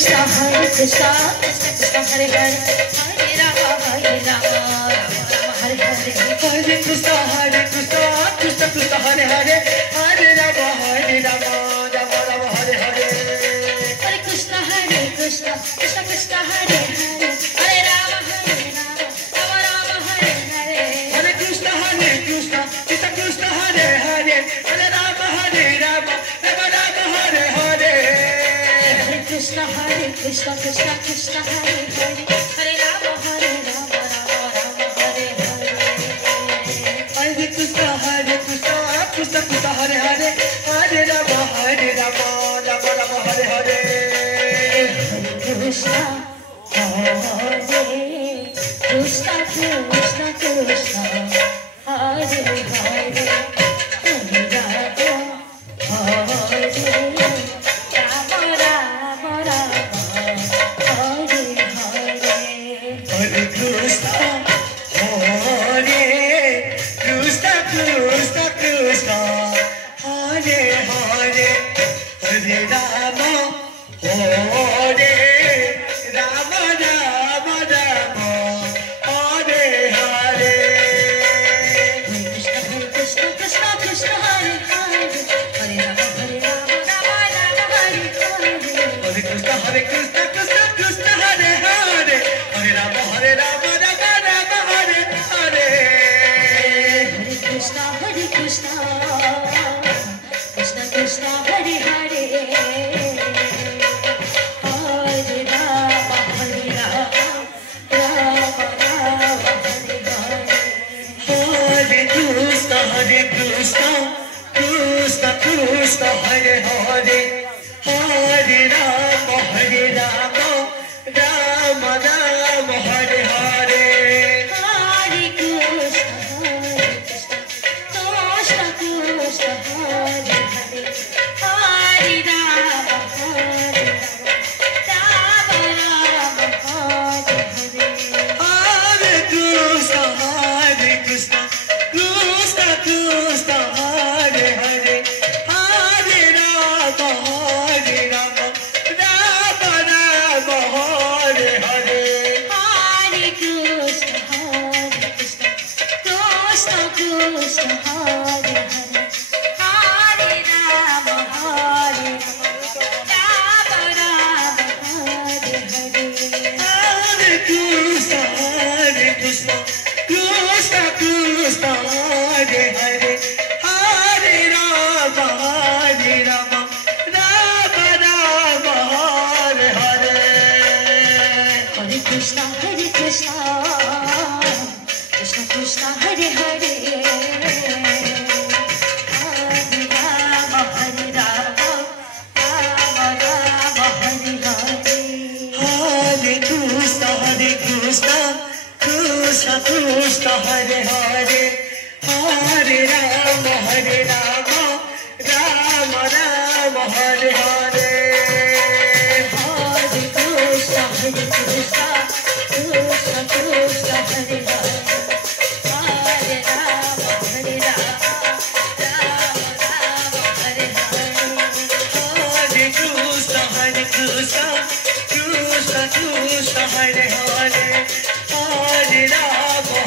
Krishna Krishna Hare Hare Hare Rama Hare Rama Rama Rama Hare Hare Hare Krishna Krishna Krishna Hare Hare Hare Rama Rama Rama Hare Hare Hare Krishna Krishna Krishna Hare Hare Hare Rama Rama Rama Hare Hare Hare Krishna Krishna Krishna Hare Hare Hare Rama Rama Rama Hare Hare Hare Krishna Krishna Krishna Hare Hare Hare Rama Rama Rama Hare Hare Hare Krishna Krishna Hare Hare Hare Rama Rama Rama Hare Hare Krishna Hare Krishna Krishna Krishna Hare Hare Hare Rama Hare Rama Rama Hare Hare Hare Krishna Krishna Krishna Hare Hare Hare Rama Rama Rama Hare Hare Krishna Krishna Krishna Hare Hare Hare Rama Rama Rama Hare Hare Hare Krishna Krishna Krishna Hare Hare Hare Rama Rama Rama Hare Hare Krishna Krishna Krishna Hare Hare Hare Rama Rama Rama Hare Hare Hare Krishna Krishna Krishna Hare Hare Hare Rama Rama Rama Hare Hare Hare Krishna Krishna Krishna Hare Hare Hare Rama Rama Rama Hare Hare Hare Krishna Krishna Krishna Hare Hare Hare Rama Rama Rama Hare Hare Hare Krishna Krishna Krishna Hare Hare Hare Rama Rama Rama Hare Hare Hare Krishna Krishna Krishna Hare Hare Hare Rama Rama Rama Hare Hare Hare Krishna Krishna Krishna Hare Hare Hare Rama Rama Rama Hare Hare Hare Krishna Krishna Krishna Hare Hare Hare Rama Rama Rama Hare Hare Hare Krishna Krishna Hare Hare Hare Rama Rama Hare Hare Hare Krishna Krishna Hare Hare Hare Rama